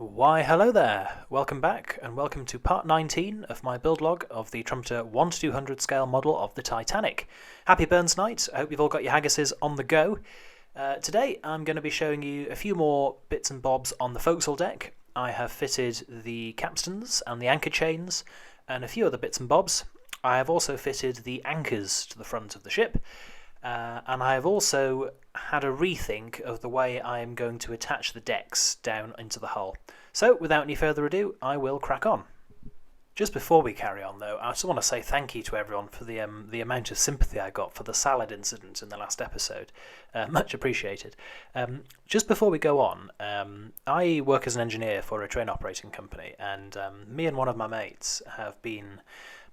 Why hello there, welcome back and welcome to part 19 of my build log of the Trumpeter 1 to 200 scale model of the Titanic. Happy Burns Night, I hope you've all got your haggises on the go. Today I'm going to be showing you a few more bits and bobs on the forecastle deck. I have fitted the capstons and the anchor chains and a few other bits and bobs. I have also fitted the anchors to the front of the ship. And I have also had a rethink of the way I am going to attach the decks down into the hull. So without any further ado, I will crack on. Just before we carry on though, I just want to say thank you to everyone for the amount of sympathy I got for the salad incident in the last episode. Much appreciated. Just before we go on, I work as an engineer for a train operating company, and me and one of my mates have been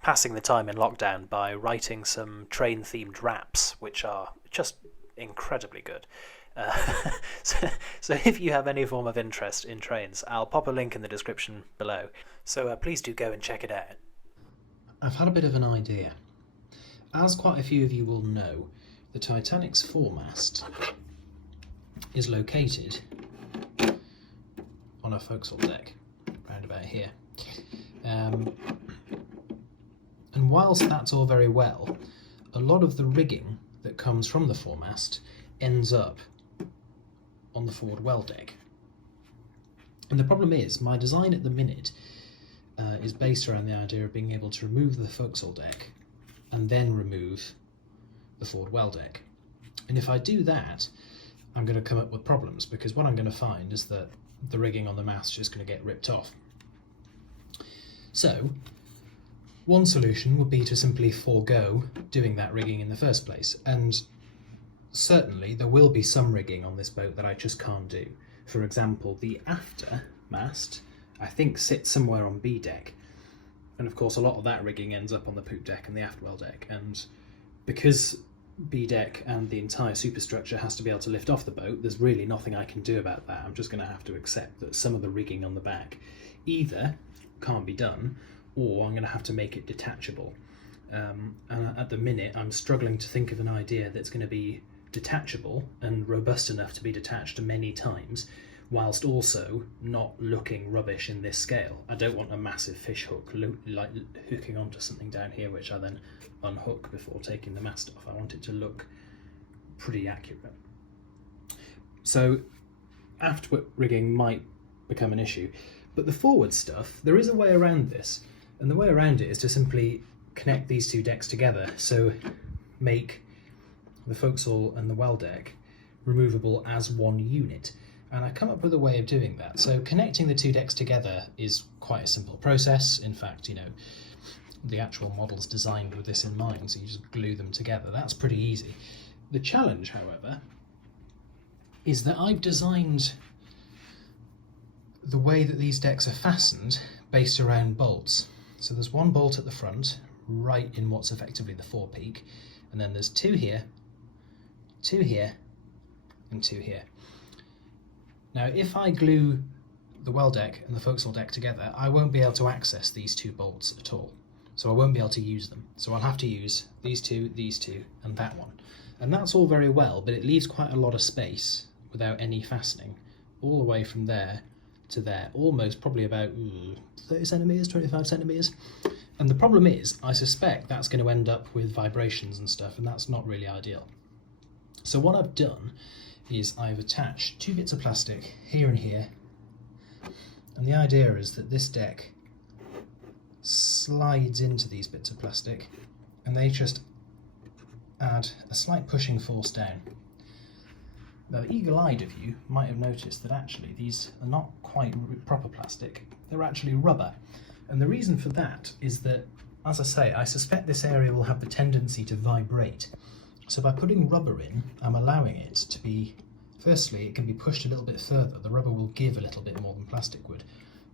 passing the time in lockdown by writing some train-themed raps, which are just incredibly good. So if you have any form of interest in trains, I'll pop a link in the description below. So please do go and check it out. I've had a bit of an idea. As quite a few of you will know, the Titanic's foremast is located on a forecastle deck, round about here. And whilst that's all very well, a lot of the rigging that comes from the foremast ends up on the forward well deck. And the problem is, my design at the minute is based around the idea of being able to remove the forecastle deck and then remove the forward well deck. And if I do that, I'm going to come up with problems, because what I'm going to find is that the rigging on the mast is just going to get ripped off. So one solution would be to simply forego doing that rigging in the first place, and certainly there will be some rigging on this boat that I just can't do. For example, the after mast I think sits somewhere on B deck, and of course a lot of that rigging ends up on the poop deck and the aft well deck, and because B deck and the entire superstructure has to be able to lift off the boat, there's really nothing I can do about that. I'm just going to have to accept that some of the rigging on the back either can't be done, or I'm going to have to make it detachable. And at the minute I'm struggling to think of an idea that's going to be detachable and robust enough to be detached many times, whilst also not looking rubbish in this scale. I don't want a massive fish hook like hooking onto something down here which I then unhook before taking the mast off. I want it to look pretty accurate. So aft rigging might become an issue, but the forward stuff, there is a way around this. And the way around it is to simply connect these two decks together, so make the forecastle and the well deck removable as one unit. And I come up with a way of doing that. So connecting the two decks together is quite a simple process. In fact, the actual model's designed with this in mind, so you just glue them together. That's pretty easy. The challenge, however, is that I've designed the way that these decks are fastened based around bolts. So there's one bolt at the front, right in what's effectively the forepeak, and then there's two here, and two here. Now if I glue the well deck and the forecastle deck together, I won't be able to access these two bolts at all. So I won't be able to use them. So I'll have to use these two, and that one. And that's all very well, but it leaves quite a lot of space without any fastening, all the way from there to there, almost probably about 30 centimetres, 25 centimetres. And the problem is, I suspect that's going to end up with vibrations and stuff, and that's not really ideal. So what I've done is I've attached two bits of plastic here and here, and the idea is that this deck slides into these bits of plastic, and they just add a slight pushing force down. Now, the eagle-eyed of you might have noticed that actually these are not quite proper plastic, they're actually rubber. And the reason for that is that, as I say, I suspect this area will have the tendency to vibrate. So by putting rubber in, I'm allowing it to be, firstly, it can be pushed a little bit further. The rubber will give a little bit more than plastic would.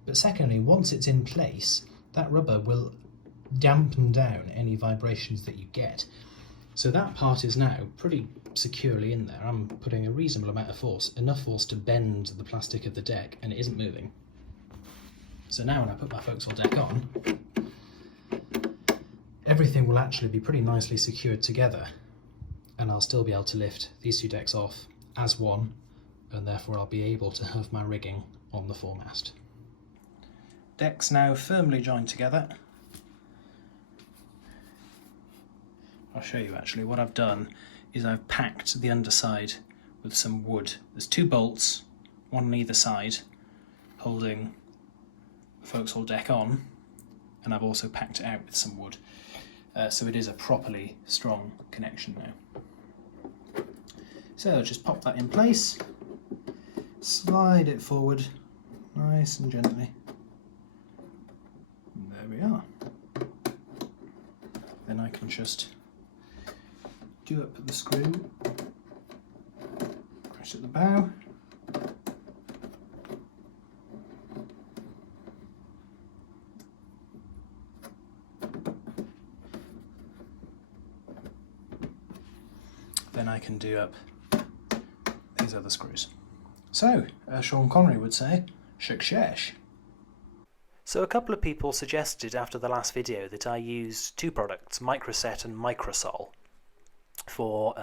But secondly, once it's in place, that rubber will dampen down any vibrations that you get. So that part is now pretty securely in there. I'm putting a reasonable amount of force, enough force to bend the plastic of the deck, and it isn't moving. So now when I put my forecastle deck on, everything will actually be pretty nicely secured together, and I'll still be able to lift these two decks off as one, and therefore I'll be able to have my rigging on the foremast. Deck's now firmly joined together. I'll show you actually. What I've done is I've packed the underside with some wood. There's 2 bolts, one on either side, holding the Forecastle deck on, and I've also packed it out with some wood. So it is a properly strong connection now. So just pop that in place, slide it forward nice and gently. And there we are. Then I can just do up the screw, press at the bow, then I can do up these other screws. So, as Sean Connery would say, success. So a couple of people suggested after the last video that I use 2 products, Microset and Microsol, for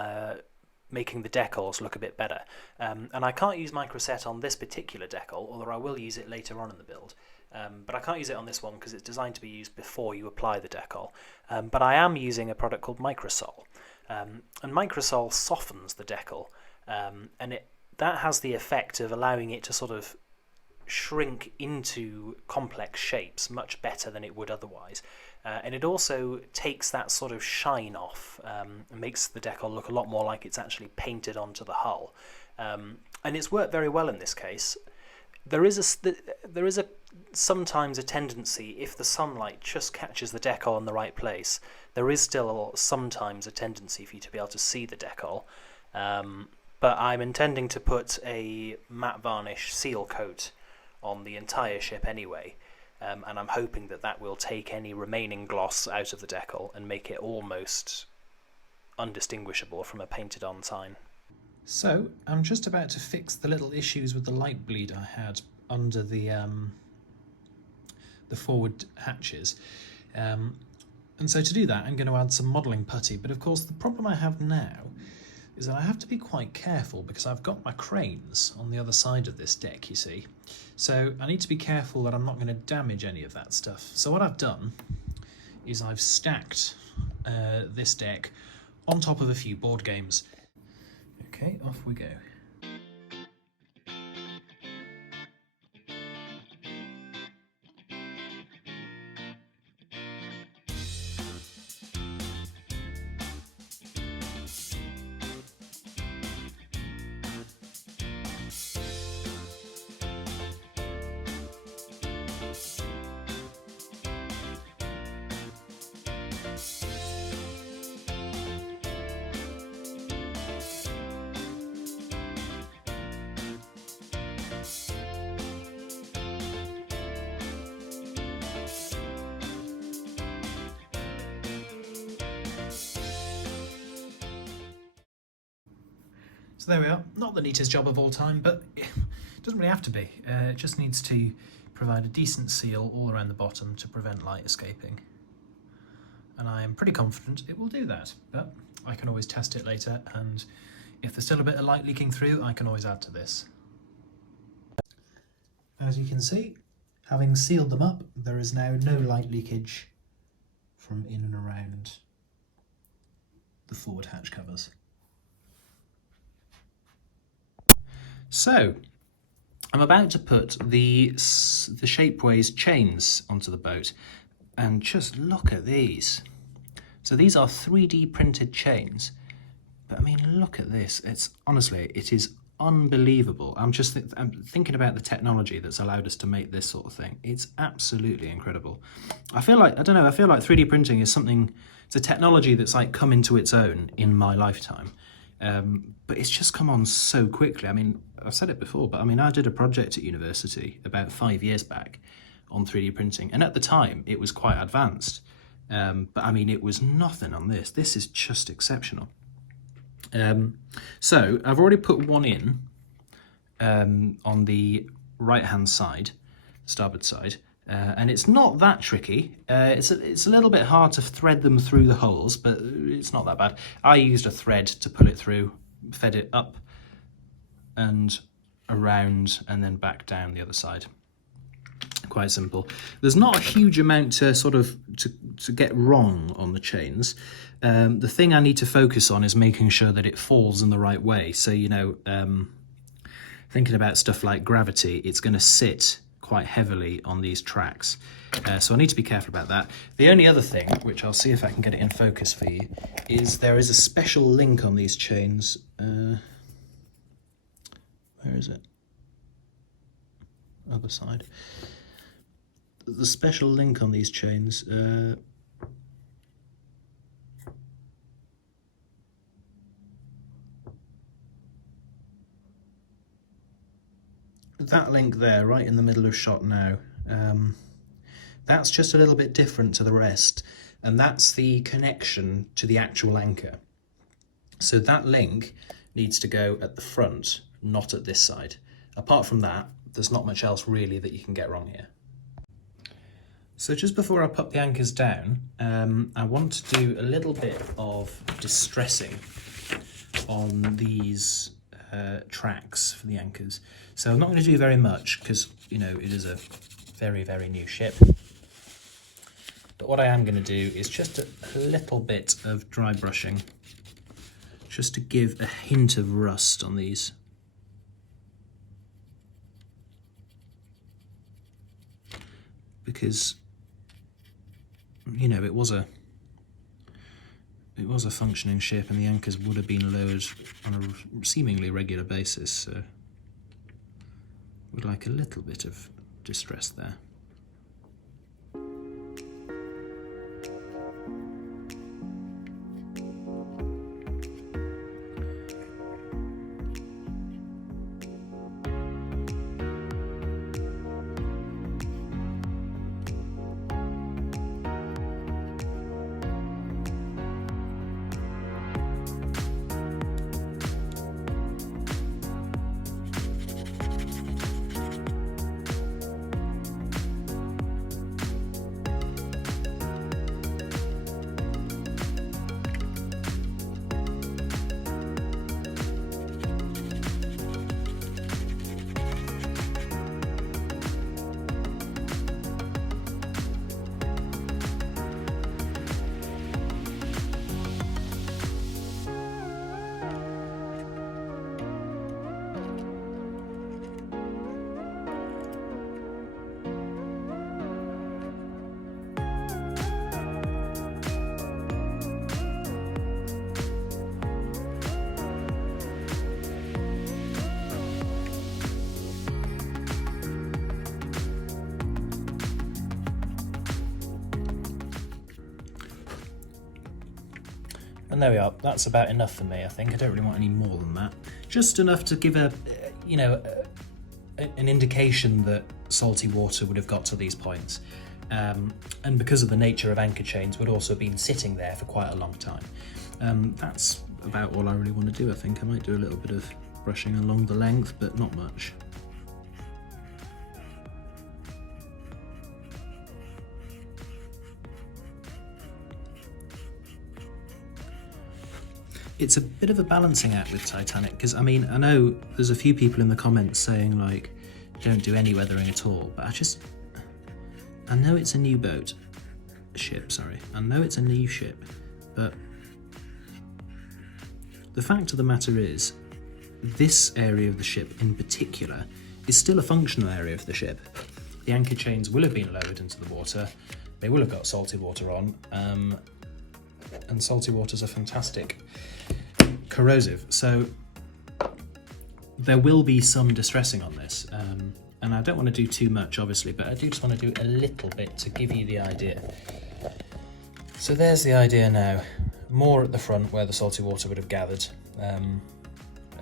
making the decals look a bit better. And I can't use Microset on this particular decal, although I will use it later on in the build. But I can't use it on this one because it's designed to be used before you apply the decal. But I am using a product called Microsol. And Microsol softens the decal, and that has the effect of allowing it to sort of shrink into complex shapes much better than it would otherwise. And it also takes that sort of shine off and makes the decal look a lot more like it's actually painted onto the hull. And it's worked very well in this case. There is sometimes a tendency, if the sunlight just catches the decal in the right place, there is still sometimes a tendency for you to be able to see the decal. But I'm intending to put a matte varnish seal coat on the entire ship anyway, and I'm hoping that that will take any remaining gloss out of the decal and make it almost undistinguishable from a painted on sign. So I'm just about to fix the little issues with the light bleed I had under the forward hatches, and so to do that I'm going to add some modelling putty, but of course the problem I have now is that I have to be quite careful because I've got my cranes on the other side of this deck, you see. So I need to be careful that I'm not going to damage any of that stuff. So what I've done is I've stacked this deck on top of a few board games. Okay, off we go. So there we are. Not the neatest job of all time, but it doesn't really have to be. It just needs to provide a decent seal all around the bottom to prevent light escaping. And I am pretty confident it will do that, but I can always test it later, and if there's still a bit of light leaking through, I can always add to this. As you can see, having sealed them up, there is now no light leakage from in and around the forward hatch covers. So, I'm about to put the Shapeways Chains onto the boat, and just look at these. So these are 3D printed chains, but I mean, look at this. It's honestly, it is unbelievable. I'm thinking about the technology that's allowed us to make this sort of thing. It's absolutely incredible. I feel like 3D printing is something, it's a technology that's like come into its own in my lifetime. But it's just come on so quickly. I mean, I've said it before, but I mean, I did a project at university about 5 years back on 3D printing, and at the time it was quite advanced. But I mean, it was nothing on this. This is just exceptional. So I've already put one in on the right-hand side, starboard side, and it's not that tricky. It's a little bit hard to thread them through the holes, but it's not that bad. I used a thread to pull it through, fed it up and around and then back down the other side. quite simple. There's not a huge amount to sort of to get wrong on the chains. The thing I need to focus on is making sure that it falls in the right way. So, you know, thinking about stuff like gravity, it's going to sit quite heavily on these tracks. So I need to be careful about that. The only other thing, which I'll see if I can get it in focus for you, is there is a special link on these chains. Where is it? Other side. The special link on these chains. That link there, right in the middle of shot now, that's just a little bit different to the rest, and that's the connection to the actual anchor. So that link needs to go at the front, not at this side. Apart from that, there's not much else really that you can get wrong here. So just before I put the anchors down, I want to do a little bit of distressing on these tracks for the anchors. So I'm not going to do very much because, you know, it is a very, very new ship. But what I am going to do is just a little bit of dry brushing, just to give a hint of rust on these. Because, you know, it was a functioning ship and the anchors would have been lowered on a seemingly regular basis, so we'd like a little bit of distress there. And there we are. That's about enough for me, I think. I don't really want any more than that. Just enough to give a, you know, an indication that salty water would have got to these points. And because of the nature of anchor chains, would also have been sitting there for quite a long time. That's about all I really want to do, I think. I might do a little bit of brushing along the length, but not much. It's a bit of a balancing act with Titanic, because I mean, I know there's a few people in the comments saying like, don't do any weathering at all, but I know it's a new ship, I know it's a new ship, but the fact of the matter is, this area of the ship in particular is still a functional area of the ship. The anchor chains will have been lowered into the water, they will have got salty water on, and salty waters are fantastic corrosive, so there will be some distressing on this, and I don't want to do too much obviously, but I do just want to do a little bit to give you the idea. So there's the idea now, more at the front where the salty water would have gathered, and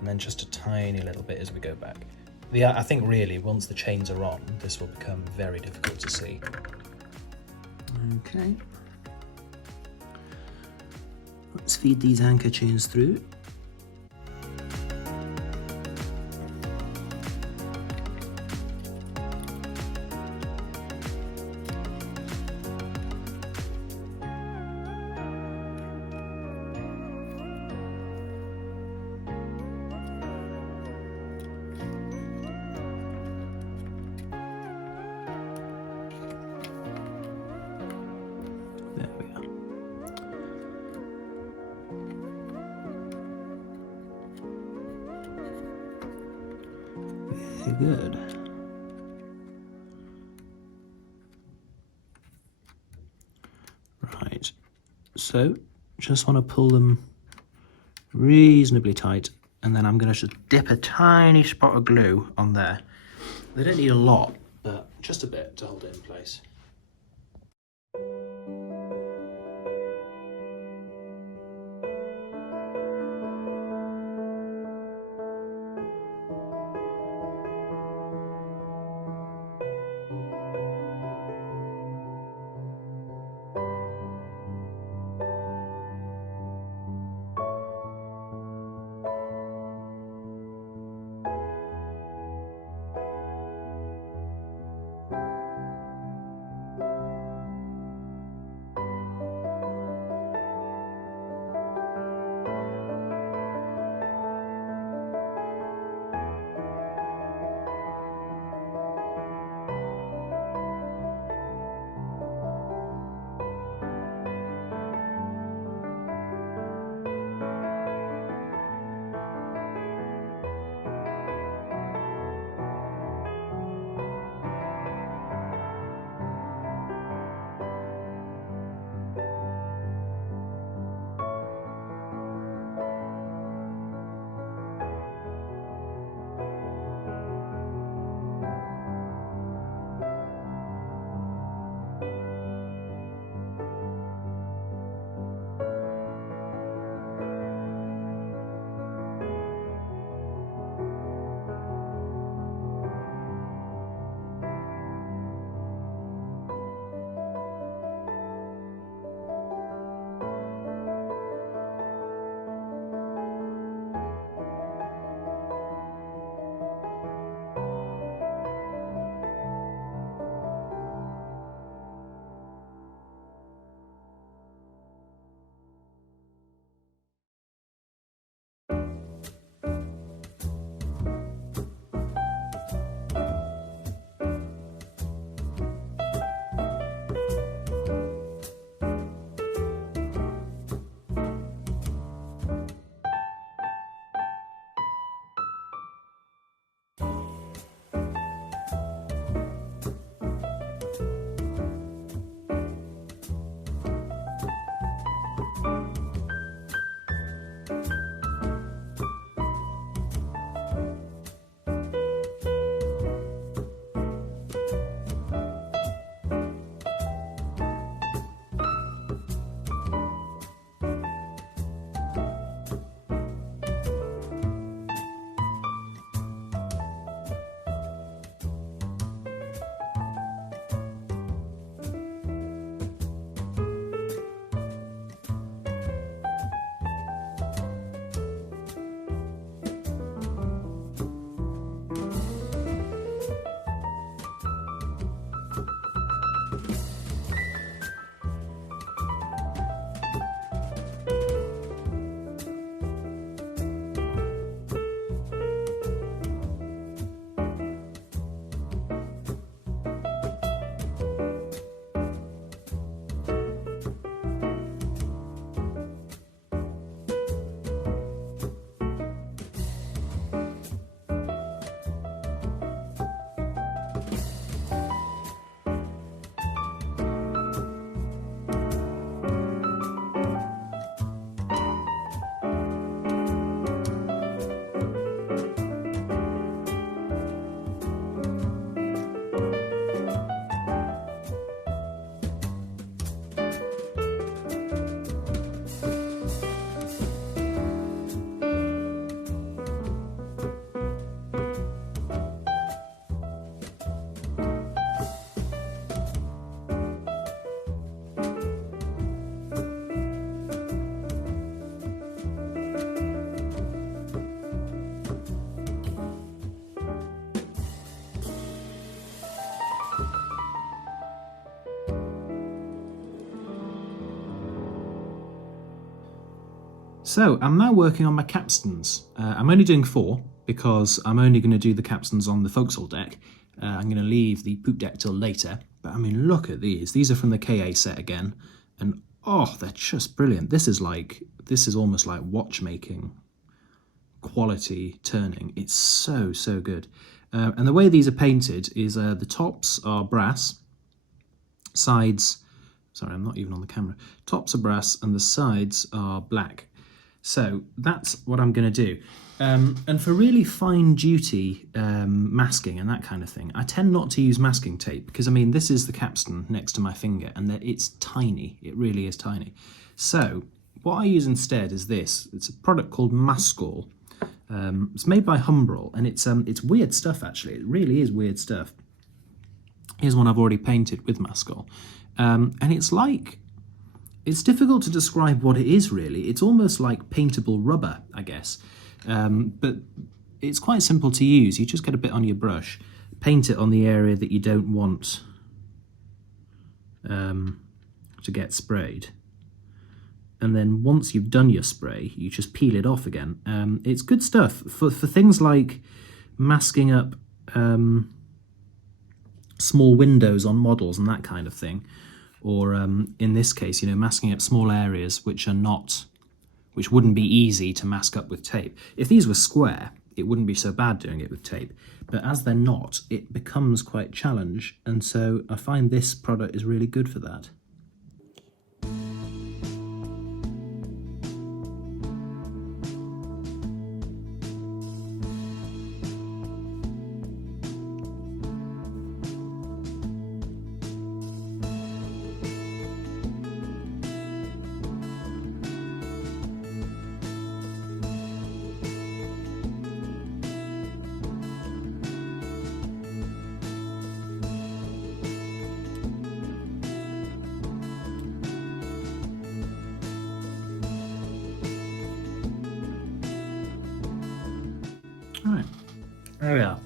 then just a tiny little bit as we go back. I think really once the chains are on, this will become very difficult to see. Okay. Let's feed these anchor chains through. good. Right, so just want to pull them reasonably tight, and then I'm going to just dip a tiny spot of glue on there. They don't need a lot, but just a bit to hold it in place. So I'm now working on my capstones. I'm only doing 4 because I'm only going to do the capstones on the Forecastle deck. I'm going to leave the poop deck till later. But I mean, look at these. These are from the KA set again. And oh, they're just brilliant. This is almost like watchmaking quality turning. It's so, so good. And the way these are painted is the tops are brass, sides, sorry, I'm not even on the camera, tops are brass and the sides are black. So that's what I'm going to do. And for really fine duty masking and that kind of thing, I tend not to use masking tape because, I mean, this is the capstone next to my finger and it's tiny. It really is tiny. So what I use instead is this. It's a product called Maskall. It's made by Humbrol, and it's weird stuff, actually. It really is weird stuff. Here's one I've already painted with Maskall. And it's difficult to describe what it is, really. It's almost like paintable rubber, I guess. But it's quite simple to use. You just get a bit on your brush, paint it on the area that you don't want to get sprayed. And then once you've done your spray, you just peel it off again. It's good stuff for things like masking up small windows on models and that kind of thing. Or in this case, you know, masking up small areas which wouldn't be easy to mask up with tape. If these were square, it wouldn't be so bad doing it with tape. But as they're not, it becomes quite a challenge. And so I find this product is really good for that. Right, there we are.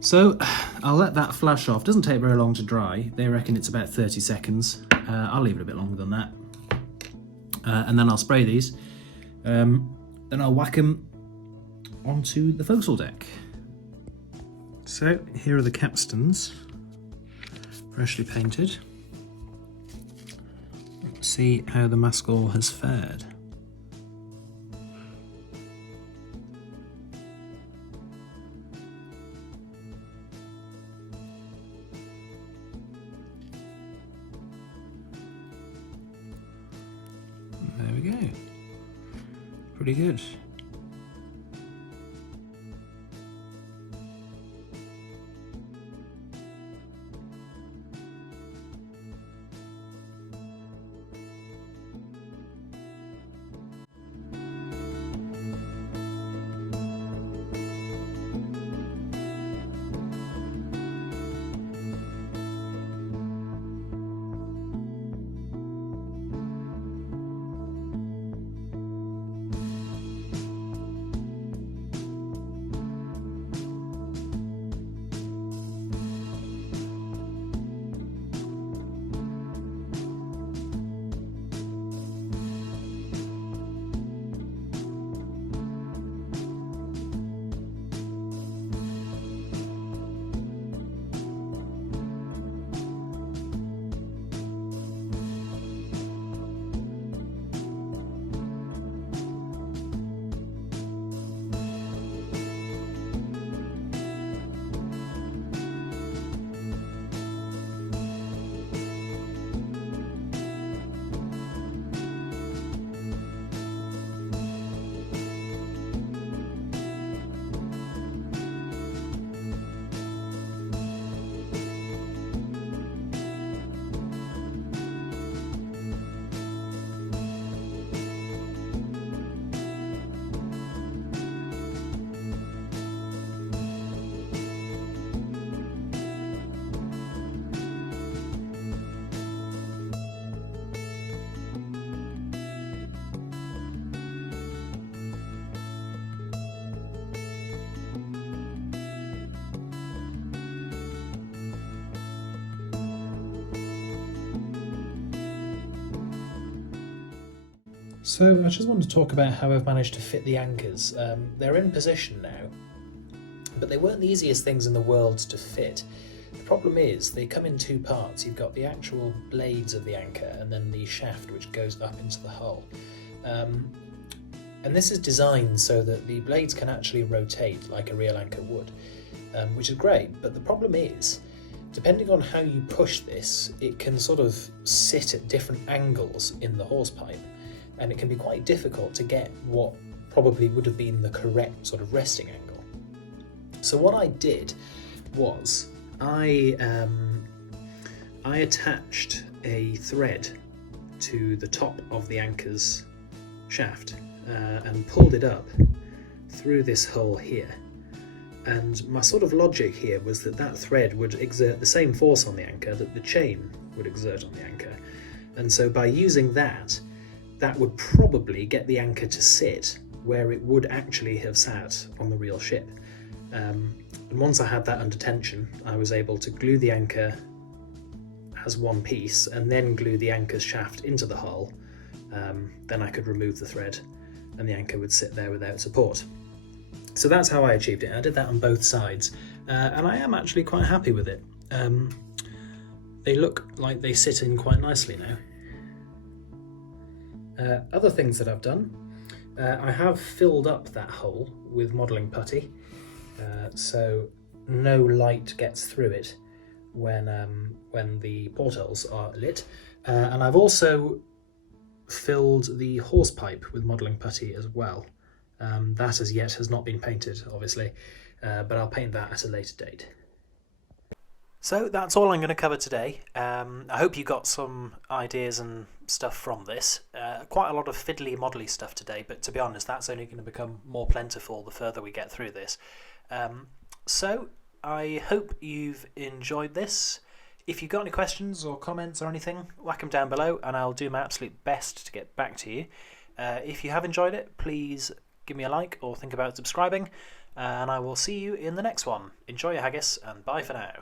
So I'll let that flash off. Doesn't take very long to dry. They reckon it's about 30 seconds. I'll leave it a bit longer than that. And then I'll spray these. Then I'll whack them onto the Forecastle deck. So here are the capstones, freshly painted. Let's see how the Maskall has fared. There we go. Pretty good. So I just want to talk about how I've managed to fit the anchors. They're in position now, but they weren't the easiest things in the world to fit. The problem is they come in two parts. You've got the actual blades of the anchor and then the shaft which goes up into the hull. And this is designed so that the blades can actually rotate like a real anchor would. which is great, but the problem is, depending on how you push this, it can sort of sit at different angles in the hose pipe, and it can be quite difficult to get what probably would have been the correct sort of resting angle. So what I did was I attached a thread to the top of the anchor's shaft and pulled it up through this hole here. And my sort of logic here was that that thread would exert the same force on the anchor that the chain would exert on the anchor. And so by using that, that would probably get the anchor to sit where it would actually have sat on the real ship. And once I had that under tension, I was able to glue the anchor as one piece and then glue the anchor's shaft into the hull. Then I could remove the thread and the anchor would sit there without support. So that's how I achieved it. I did that on both sides, and I am actually quite happy with it. They look like they sit in quite nicely now. Other things that I've done, I have filled up that hole with modelling putty, so no light gets through it when the portholes are lit. And I've also filled the hose pipe with modelling putty as well. That as yet has not been painted, obviously, but I'll paint that at a later date. So that's all I'm going to cover today. I hope you got some ideas and stuff from this. Quite a lot of fiddly modelly stuff today, but to be honest, that's only going to become more plentiful the further we get through this. So I hope you've enjoyed this. If you've got any questions or comments or anything, whack them down below and I'll do my absolute best to get back to you. If you have enjoyed it, please give me a like or think about subscribing, and I will see you in the next one. Enjoy your haggis and bye for now.